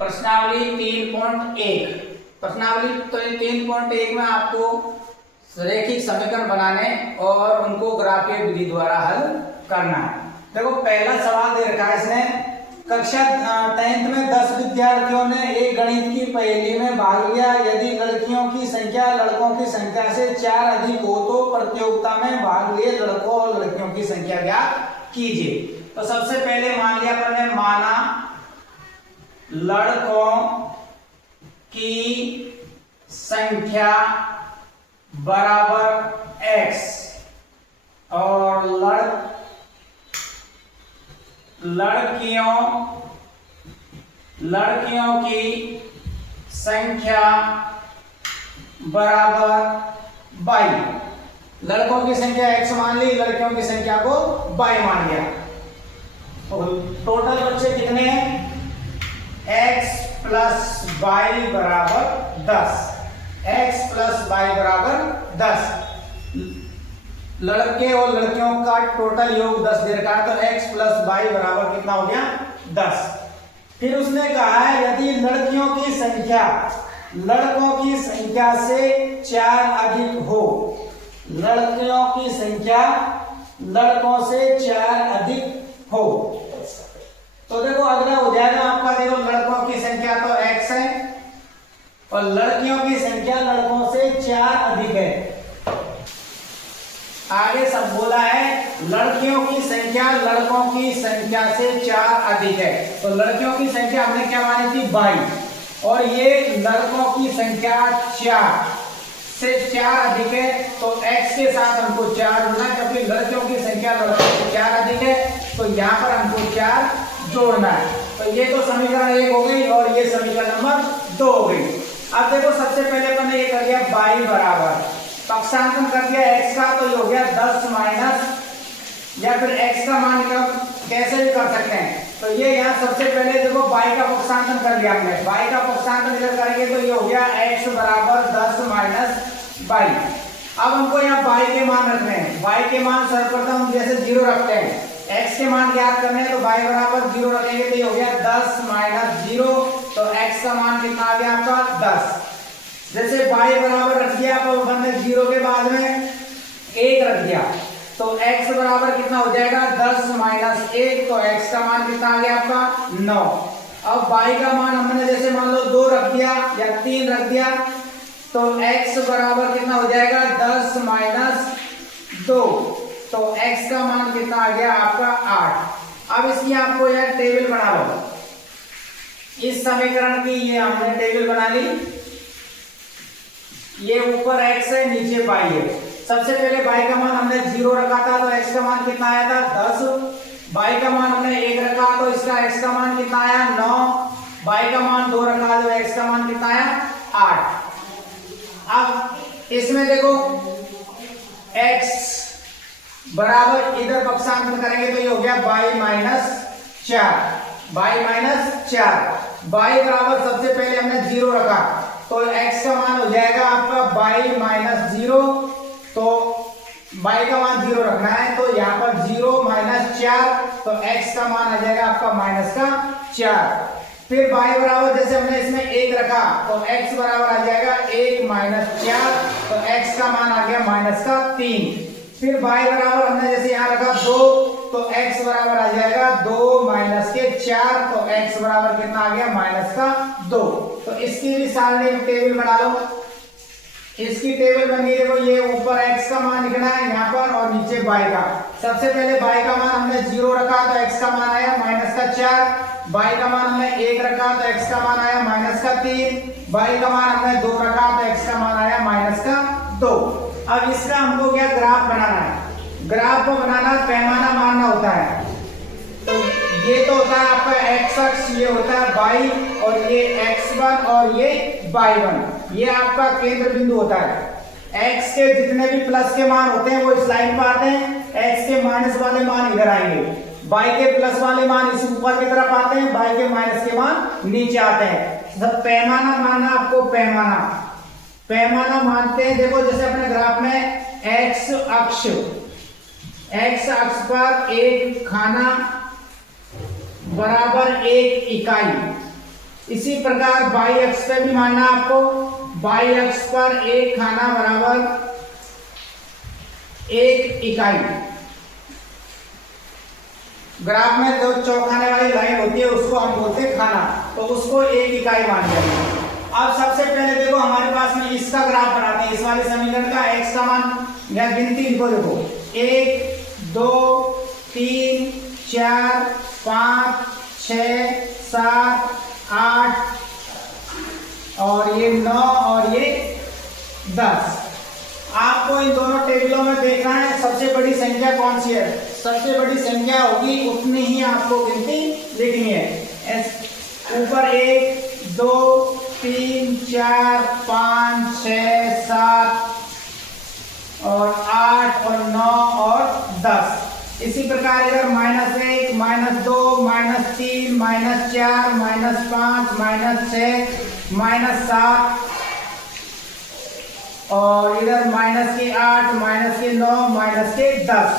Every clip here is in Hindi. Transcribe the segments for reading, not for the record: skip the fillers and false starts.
प्रश्नावली 3.1। प्रश्नावली तो 3.1 में आपको रैखिक समीकरण बनाने और उनको ग्राफीय विधि द्वारा हल करना है। देखो पहला सवाल दे रखा है इसने, कक्षा 10th में 10 विद्यार्थियों ने एक गणित की पहेली में भाग लिया। यदि लड़कियों की संख्या लड़कों की संख्या से 4 अधिक हो तो प्रतियोगिता में भाग लिए लड़कों और लड़कियों की संख्या ज्ञात कीजिए। तो सबसे पहले मान लिया अपन ने, माना लड़कों की संख्या बराबर x और लड़कियों की संख्या बराबर y। लड़कों की संख्या x मान ली, लड़कियों की संख्या को y मान लिया। और टोटल बच्चे कितने हैं? x प्लस y बराबर 10। x प्लस y बराबर 10। लड़के और लड़कियों का टोटल योग 10 दे रखा है, तो x प्लस y बराबर कितना हो गया? 10। फिर उसने कहा है यदि लड़कियों की संख्या लड़कों की संख्या से 4 अधिक हो, लड़कियों की संख्या लड़कों से 4 अधिक हो, तो देखो अगला हो जाएगा आपका, देखो लड़कों की संख्या तो x है और लड़कियों की संख्या लड़कों से 4 अधिक है। आगे सब बोला है लड़कियों की संख्या लड़कों की संख्या से 4 अधिक है, तो लड़कियों की संख्या हमने क्या मानी थी? 22, और ये लड़कों की संख्या 4 से 4 अधिक है, तो x के साथ हमको 4 जोड़ना है, क्योंकि लड़कियों की संख्या लड़कों से 4 अधिक है, तो यहाँ पर हमको 4 जोड़ना है। तो ये तो समीकरण 1 हो गई और ये समीकरण नंबर 2 हो गई। अब देखो सबसे पहले मैंने ये कर दिया y बराबर, पक्षांतरण कर दिया x का, तो ये हो गया 10 माइनस, या फिर x का मान कैसे भी कर सकते हैं। तो ये यहाँ सबसे पहले देखो y का पक्षांतरण कर लिया हमने, y का पक्षांतरण इधर करेंगे तो ये हो गया x बराबर 10 माइनस y। अब हमको यहाँ y के मान रखने हैं, y के मान सर्वप्रथम जैसे 0 रखते हैं, x के मान ज्ञात करने हैं तो y बराबर 0 रखेंगे तो ये हो गया 10 माइनस 0, तो x का मान कितना आ गया आपका? 10। जैसे y बराबर रख दिया तो हमने 0 के बाद में 1 रख दिया, तो x बराबर कितना हो जाएगा? 10 माइनस 1, तो x का मान कितना आ गया आपका? 9। अब y का मान हमने जैसे मान लो 2 रख दिया या 3 रख दिया, तो x बराबर कितना हो जाएगा? 10 माइनस 2, तो x का मान कितना आ गया आपका? 8। अब इसकी आपको यार टेबल बना लो, इस समीकरण की ये हमने टेबल बना ली। ये ऊपर x है नीचे y है। सबसे पहले y का मान हमने 0 रखा था, तो x का मान कितना आया था? 10। y का मान हमने 1 रखा तो इसका x का मान कितना आया? 9। y का मान 2 रखा तो x का मान कितना आया? 8। अब इसमें देखो x बराबर इधर पक्षांतर करेंगे तो ये हो गया y minus 4, y minus 4। y बराबर सबसे पहले हमने 0 रखा, तो x का मान हो जाएगा आपका y माइनस 0, तो y का मान 0 रखना है, तो यहाँ पर 0 माइनस 4, तो x का मान आ जाएगा आपका माइनस का 4। फिर y बराबर जैसे हमने इसमें 1 रखा, तो x बराबर आ जाएगा 1 माइनस 4, तो x का मान आ गया माइनस का 3। फिर y बराबर हमने जैसे यहाँ रखा 2, तो x बराबर आ जाएगा 2 माइनस के 4, तो x बराबर कितना आ गया? माइनस का 2। तो इसकी भी सारणी टेबल बना लो। इसकी टेबल बन गई, देखो ये ऊपर x का मान लिखना है यहाँ पर और नीचे y का। सबसे पहले y का मान हमने 0 रखा तो x का मान आया माइनस का 4, y का मान हमने 1 रखा तो x का मान आया माइनस का 3, y का मान हमने 2 रखा तो x का मान आया माइनस का 2। अब इसका हमको क्या ग्राफ बनाना है। ग्राफ को बनाना पैमाना मानना होता है, तो ये तो होता है आपका x अक्ष, ये होता है y, और ये x1 और ये y1, ये आपका केंद्र बिंदु होता है। x के जितने भी प्लस के मान होते हैं वो इस लाइन पर आते हैं, x के माइनस वाले मान इधर आएंगे, y के प्लस वाले मान इस ऊपर की तरफ आते हैं, y के माइनस के मान नीचे आते हैं। सब पैमाना मानना आपको, पैमाना मानते हैं। देखो जैसे अपने ग्राफ में x अक्ष पर एक खाना बराबर 1 इकाई, इसी प्रकार बाई अक्ष पे भी मानना आपको, बाई अक्ष पर एक खाना बराबर एक इकाई। ग्राफ में जो चौखाने वाली लाइन होती है उसको हम बोलते हैं खाना, तो उसको एक इकाई मान लिया। अब सबसे पहले देखो हमारे पास में इसका ग्राफ बनाते हैं, इस वाले समीकरण का x का मान या गिनती इनको देखो 1 2 3 4 5 6 7 8 और ये 9 और ये 10। आपको इन दोनों टेबलों में देखना है सबसे बड़ी संख्या कौन सी है। सबसे बड़ी संख्या होगी उतनी ही आपको गिनती लिखनी है। ऊपर 1 2 3 4 5 6 7 और 8 और 9 और 10। इसी प्रकार इधर -1 -2 -3 -4 -5 -6 -7 और इधर -8 -9 -10।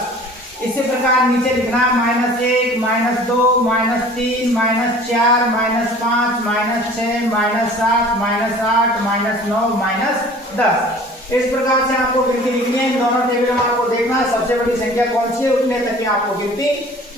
इसी प्रकार नीचे लिखना -1 -2 -3 -4 -5 -6 -7 -8 -9 -10। इस प्रकार से आपको गिनती लिखनी है। इन दोनों टेबल में आपको देखना है सबसे बड़ी संख्या कौन सी है, उतने तक की आपको गिनती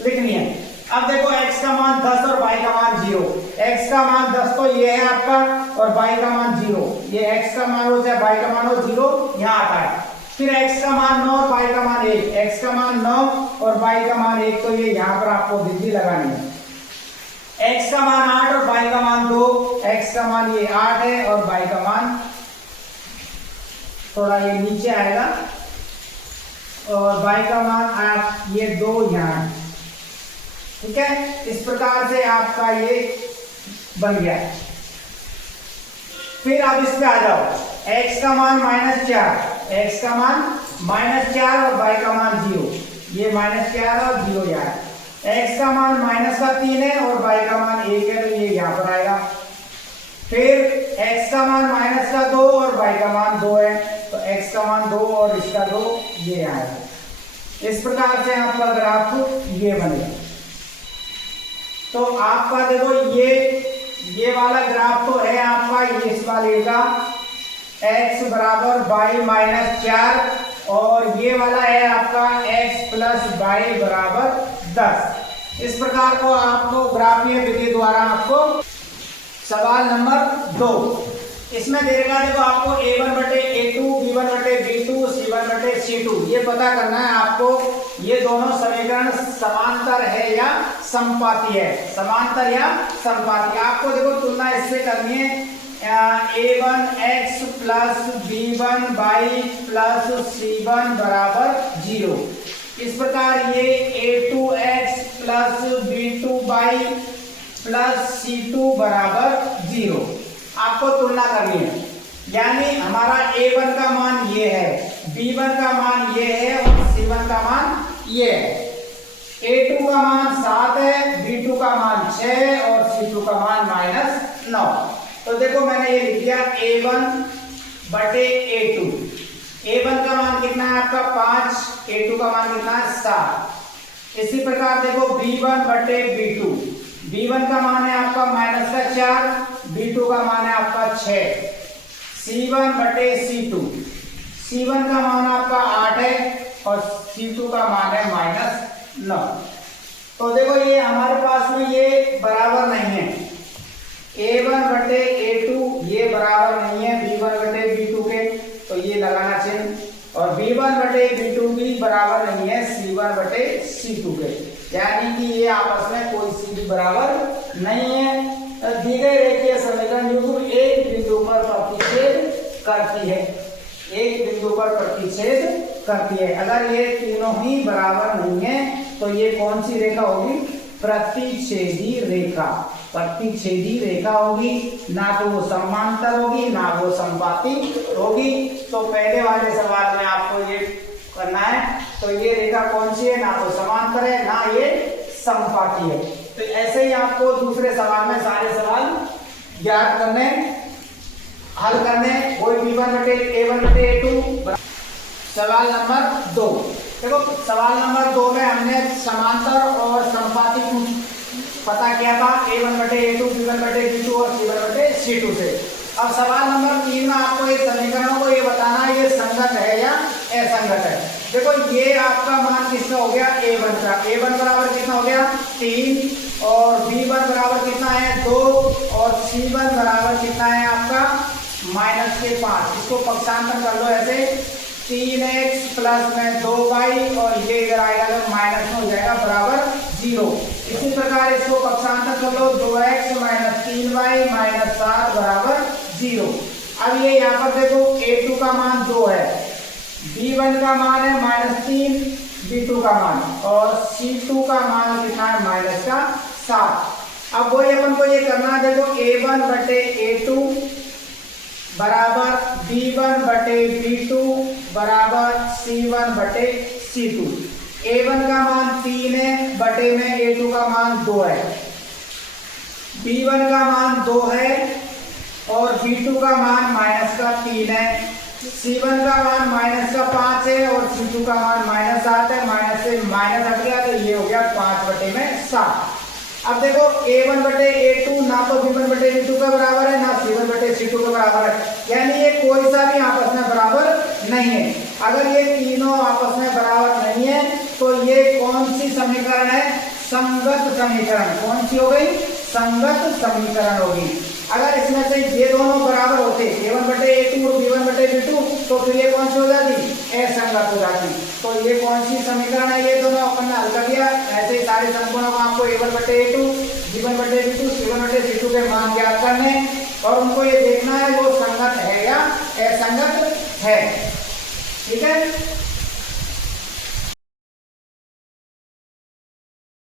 लिखनी है। अब देखो x का मान 10 और y का मान 0। x का मान 10 तो ये है आपका और y का मान 0। ये x का मान हो चाहे y का मान हो 0 यहाँ आता है। फिर x का मान 9 और y का मान 1। x का मान 9 और y का मान 1, तो ये यहाँ पर आपको गिनती लगानी है। x का मान 8 और y का मान 2। x का मान ये 8 है और y का मान थोड़ा ये नीचे आएगा और y का मान आप ये 2 यहाँ। ठीक है, इस प्रकार से आपका ये बन गया। फिर आप इस पे आ जाओ, x का मान -4, x का मान -4 और y का मान 0। ये -4 और 0 यहाँ है। x का मान -3 है और y का मान 1 है, तो ये यहाँ पर आएगा। फिर x का मान -2 और y का मान 2 है, तो x का मान 2 और इसका 2 ये आएगा। इस प्रकार से आपका ग्राफ ये बनेगा। तो आपका देखो ये वाला ग्राफ तो है आपका इस वाले का x बराबर y -4 और ये वाला है आपका x + y बराबर 10। इस प्रकार को आपको ग्राफीय विधि द्वारा आपको सवाल नंबर 2 इसमें दे देगा। देखो आपको a1/a2 b1/b2 c1/c2 ये पता करना है आपको, ये दोनों समीकरण समांतर है या समपाती है। समांतर या समपाती आपको देखो तुलना इससे करनी है। a1x + b1y + c1 बराबर 0। इस प्रकार ये a2x + b2y + c2 बराबर 0 आपको तुलना करनी है। यानी हमारा a1 का मान ये है, b1 का मान ये है और c1 का मान ये है। a2 का मान 7 है, b2 का मान 6 और c2 का मान -9। तो देखो मैंने ये लिख दिया a1/a2। a1 का मान कितना है आपका 5, a2 का मान कितना है 7। इसी प्रकार देखो b1/b2। b1 का मान है आपका -4, b2 का मान है आपका 6। c1/c2। c1 का मान आपका 8 है और c2 का मान है -9। तो देखो ये हमारे पास में ये बराबर नहीं है। a1/a2 ये बराबर नहीं है b1/b2 के, तो ये लगाना चिन्ह। और b1/b2 भी बराबर नहीं है c1/c2 के, यानी कि ये आपस में कोई सी भी बराबर नहीं है। दी गई रेखीय समीकरण बिल्कुल एक बिंदु पर प्रतिच्छेद करती है, एक बिंदु पर प्रतिच्छेद करती है। अगर ये तीनों ही बराबर नहीं है तो ये कौन सी रेखा होगी? प्रतिच्छेदी रेखा। प्रतिच्छेदी रेखा होगी, ना तो वो समांतर होगी ना वो समपाती होगी। तो पहले वाले सवाल में आपको ये करना है, तो ये रेखा कौन सी है? ना तो समांतर है ना ये समपाती है। तो ऐसे ही आपको दूसरे सवाल में सारे सवाल ज्ञात करने, हल करने। वही b1/a1/a2। सवाल नंबर 2 देखो, सवाल नंबर 2 में हमने समांतर और समपाती पता किया था। a1/a2 b1/b2 और c1/c2 C2 से। अब सवाल नंबर 3 में आपको ये समीकरणों को ये बताना है ये संगत है या असंगत है। देखो ये आपका मान किसका हो गया A1 का। A1 बराबर कितना हो गया 3 और B1 बराबर कितना है 2 और C1 बराबर कितना है आपका -5। इसको पक्षांतर कर लो ऐसे 3x प्लस में 2y और ये इधर आएगा तो माइनस में हो जाएगा बराबर 0। इसी प्रकार इसको पक्षांतर कर लो 2x - 3y - 7 बराबर 0। अब ये यहाँ पर देखो A2 का मान 2 है, B1 का मान है -3, B2 का मान और C2 का मान कितना है -7। अब वही अपन को ये करना है देखो A1 बटे A2 बराबर B1 बटे B2 बराबर C1 बटे C2। A1 का मान 3 है बटे में A2 का मान 2 है, B1 का मान 2 है और B2 का मान -3 है, C1 का मान -5 है और C2 का मान -7 है। माइनस से माइनस हट गया तो ये हो गया 5 बटे में 7। अब देखो A1 बटे A2 ना तो B1 बटे B2 का बराबर है ना C1 बटे C2 का बराबर है, यानी ये कोई सा भी आपस में बराबर नहीं है। अगर ये तीनों आपस में बराबर नहीं है तो ये कौन सी समीकरण है संगत समीकरण। कौन सी हो गई संगत समीकरण होगी। अगर इसमें से ये दोनों बराबर होते A1 बटे A2 और B1 बटे B2 तो फिर ये कौन सी हो जाती असंगत हो जाती। तो ये कौन सी समीकरण है ये दोनों अपन ने हल कर दिया। ऐसे ही सारे समीकरणों को आपको A1 बटे A2 B1 बटे B2 C1 बटे C2 के मान ज्ञात करने और उनको ये देखना है वो संगत है या असंगत है। ठीक है।